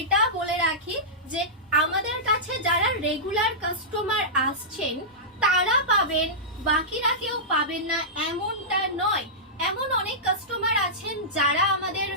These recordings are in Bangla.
এটা বলে রাখি যে আমাদের কাছে যারা রেগুলার কাস্টমার আসছেন তারা পাবেন, বাকিরা কেউ পাবেন না এমনটা নয়। এমন অনেক কাস্টমার আছেন যারা আমাদের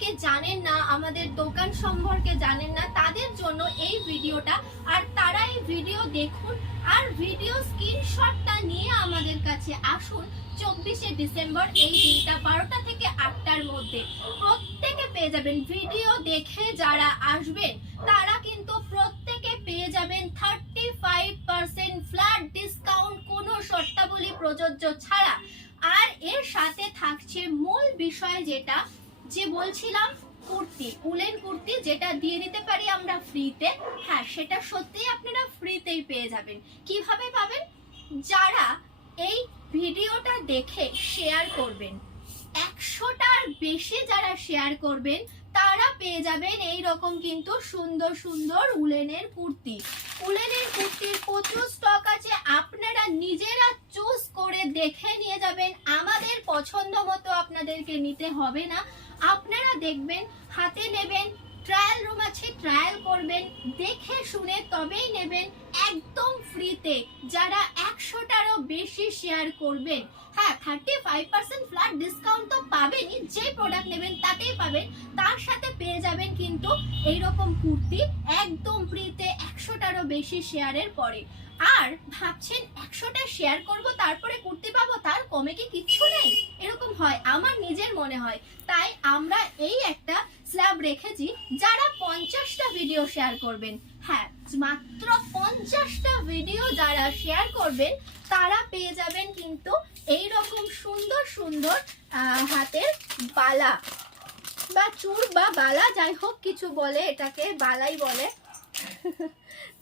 কে জানেন না, আমাদের দোকান সম্পর্কে জানেন না, তাদের জন্য এই ভিডিওটা। আর তারা এই ভিডিও দেখুন আর ভিডিও স্ক্রিনশটটা নিয়ে আমাদের কাছে আসুন 24শে ডিসেম্বর এই দিনটা 12টা থেকে 8টার মধ্যে। প্রত্যেকে পেয়ে যাবেন, ভিডিও দেখে যারা আসবেন তারা কিন্তু প্রত্যেকে পেয়ে যাবেন 35% ফ্ল্যাট ডিসকাউন্ট, কোনো শর্তাবলী প্রযোজ্য ছাড়া। আর এর সাথে থাকছে মূল বিষয় যেটা যে বলছিলাম, কুর্তি, উলেন কুর্তি, যেটা দিয়ে দিতে পারি আমরা ফ্রিতে। হ্যাঁ, সেটা সত্যিই আপনারা ফ্রিতেই পেয়ে যাবেন। কিভাবে পাবেন? যারা এই ভিডিওটা দেখে শেয়ার করবেন, 100টার বেশি যারা শেয়ার করবেন তারা পেয়ে যাবেন এই রকম কিন্তু সুন্দর সুন্দর উলেনের কুর্তি। উলেনের কুর্তির প্রচুর স্টক আছে, আপনারা নিজেরা চুজ করে দেখে নিয়ে যাবেন। আমাদের পছন্দ মতো আপনাদেরকে নিতে হবে না, আপনারা দেখবেন, হাতে নেবেন, ট্রায়াল রুম আছে, ট্রায়াল করবেন, দেখে শুনে তবেই নেবেন, একদম ফ্রিতে। যারা 100টারও বেশি শেয়ার করবেন, হ্যাঁ 35% ফ্ল্যাট ডিসকাউন্ট তো পাবেনই, যে প্রোডাক্ট নেবেন তাতেই পাবেন, তার সাথে পেয়ে যাবেন কিন্তু এইরকম কুর্তি একদম ফ্রিতে 100টারও বেশি শেয়ারের পরে। আর ভাবছেন 100টা শেয়ার করব তারপরে কুর্তি পাবো, তার কমে কি কিচ্ছু নেই? এরকম হয়, আমার নিজের মনে হয়। তাই আমরা এই একটা স্ল্যাব রেখেছি, যারা 50টা ভিডিও শেয়ার করবেন, হ্যাঁ মাত্র 50টা ভিডিও যারা শেয়ার করবেন তারা পেয়ে যাবেন কিন্তু এই রকম সুন্দর সুন্দর হাতের বালা বা চূড় বা বালা, যাই হোক কিছু বলে, এটাকে বালাই বলে।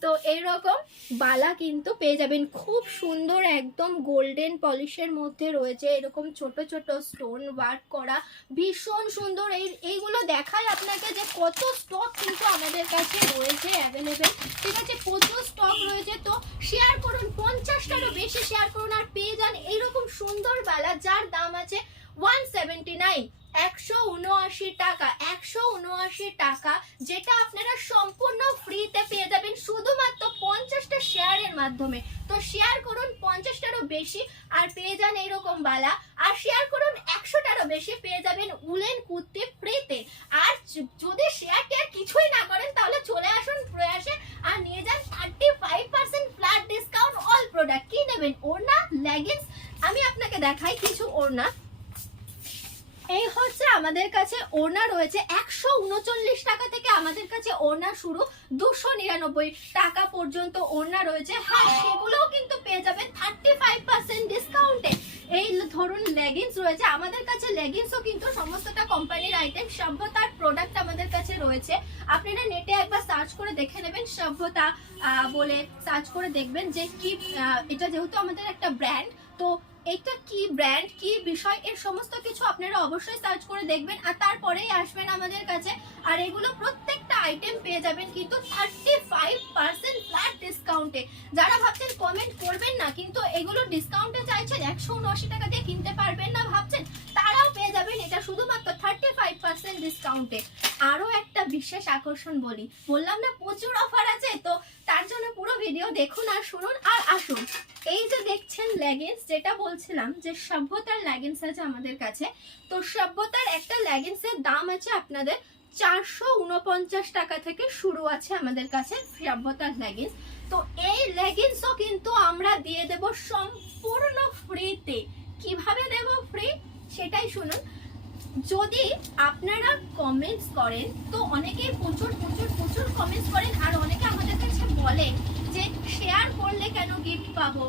তো এইরকম বালা কিন্তু পেয়ে যাবেন, খুব সুন্দর, একদম গোল্ডেন পলিশের মধ্যে রয়েছে, এরকম ছোট ছোট স্টোন ওয়ার্ক করা, ভীষণ সুন্দর। এইগুলো দেখায় আপনাকে যে কত স্টক কিন্তু আমাদের কাছে রয়েছে অ্যাভেলেবেল, ঠিক আছে, প্রচুর স্টক রয়েছে। তো শেয়ার করুন, 50টারও বেশি শেয়ার করুন আর পেয়ে যান এইরকম সুন্দর বালা, যার দাম আছে 179, 179 টাকা, 179 টাকা, যেটা আপনারা সম্পূর্ণ ফ্রিতে পেয়ে যাবেন শুধুমাত্র 50টা শেয়ারের মাধ্যমে। তো শেয়ার করুন 50টারও বেশি আর পেয়ে যান এইরকম বালা, আর শেয়ার করুন 100টারও বেশি, পেয়ে যাবেন উলেন কুর্তি ফ্রিতে। আর যদি শেয়ার টেয়ার কিছুই না করেন তাহলে চলে আসুন প্রয়াসে আর নিয়ে যান 35% ফ্ল্যাট ডিসকাউন্ট অল প্রোডাক্ট। কি নেবেন? ওড়না, লেগিংস। আমি আপনাকে দেখাই কিছু ওড়না। এই হচ্ছে আমাদের কাছে ওড়না রয়েছে 139 টাকা থেকে আমাদের কাছে ওড়না শুরু, 299 টাকা পর্যন্ত ওড়না রয়েছে। হ্যাঁ, সেগুলোও কিন্তু পেয়ে যাবেন 35% ডিসকাউন্টে। এই ধরুন লেগিংস রয়েছে আমাদের কাছে, লেগিংসও কিন্তু সমস্তটা কোম্পানির আইটেম, সভ্যতার প্রোডাক্ট আমাদের কাছে রয়েছে। আপনারা নেটে একবার সার্চ করে দেখে নেবেন, সভ্যতা বলে সার্চ করে দেখবেন যে কি, এটা যেহেতু আমাদের একটা ব্র্যান্ড, তো এটা কি ব্র্যান্ড, কি বিষয়, এর সমস্ত কিছু আপনারা অবশ্যই সার্চ করে দেখবেন আর তারপরেই আসবেন আমাদের কাছে। আর এগুলো প্রত্যেকটা আইটেম পেয়ে যাবেন কিন্তু 35% ফ্ল্যাট ডিসকাউন্টে। যারা ভাবছেন কমেন্ট করবেন না কিন্তু এগুলো ডিসকাউন্টে চাইছেন, 179 টাকা দিয়ে কিনতে পারবেন না ভাবছেন, তারাও পেয়ে যাবেন এটা শুধুমাত্র 35% ডিসকাউন্টে। আরো একটা বিশেষ আকর্ষণ বললাম না প্রচুর অফার আছে, তো তার জন্য পুরো ভিডিও দেখুন আর শুনুন আর আসুন। এই যে দেখছেন লেগিংস, যেটা বলছিলাম যে সভ্যতার লেগিংস আছে আমাদের কাছে, তো সভ্যতার একটা লেগিংসের দাম আছে আপনাদের 449 টাকা থেকে শুরু আছে আমাদের কাছে সভ্যতার লেগিংস। তো এই লেগিংসও কিন্তু আমরা দিয়ে দেব সম্পূর্ণ ফ্রিতে। কিভাবে দেব ফ্রি সেটাই শুনুন। যদি আপনারা কমেন্টস করেন, তো অনেকেই প্রচুর প্রচুর প্রচুর কমেন্টস করেন আর অনেকে আমাদের কাছে বলেন যে শেয়ার করলে কেন গিফট পাবো,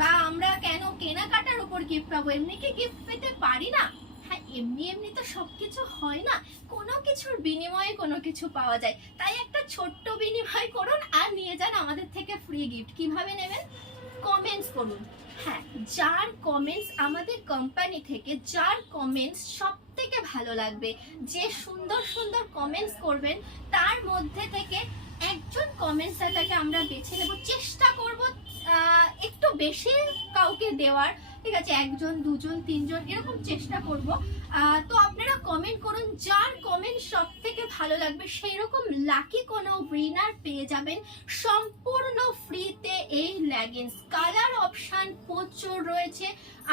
বা আমরা কেন কেনাকাটার উপর গিফট পাবো, এমনি কি গিফট পেতে পারি না? হ্যাঁ, এমনি এমনি তো সবকিছু হয় না, কোনো কিছুর বিনিময়ে কোনো কিছু পাওয়া যায়। তাই একটা ছোট্ট বিনিময় করুন আর নিয়ে যান আমাদের থেকে ফ্রি গিফট। কিভাবে নেবেন? কমেন্টস করুন। হ্যাঁ, যার কমেন্টস আমাদের কোম্পানি থেকে, যার কমেন্টস সব থেকে ভালো লাগবে, যে সুন্দর সুন্দর কমেন্টস করবেন, তার মধ্যে থেকে একজন কমেন্টসটাকে আমরা বেছে নেব, চেষ্টা করব একটু বেশি কাউকে দেওয়ার, ঠিক আছে, 1 জন 2 জন 3 জন এরকম চেষ্টা করব। তো আপনারা কমেন্ট করুন, যার কমেন্ট সব থেকে ভালো লাগবে সেই রকম লাকি কোনো উইনার পেয়ে যাবেন সম্পূর্ণ ফ্রিতে এই লেগিংস। কালার অপশন প্রচুর রয়েছে,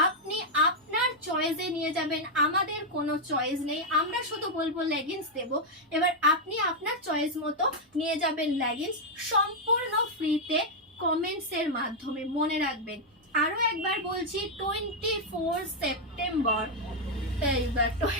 আপনি আপনার চয়েসে নিয়ে যাবেন, আমাদের কোনো চয়েস নেই, আমরা শুধু বলবো লেগিংস দেব, এবার আপনি আপনার চয়েস মতো নিয়ে যাবেন লেগিংস সম্পূর্ণ ফ্রিতে কমেন্টসের মাধ্যমে। মনে রাখবেন, আরো একবার বলছি 24 সেপ্টেম্বর, এইবার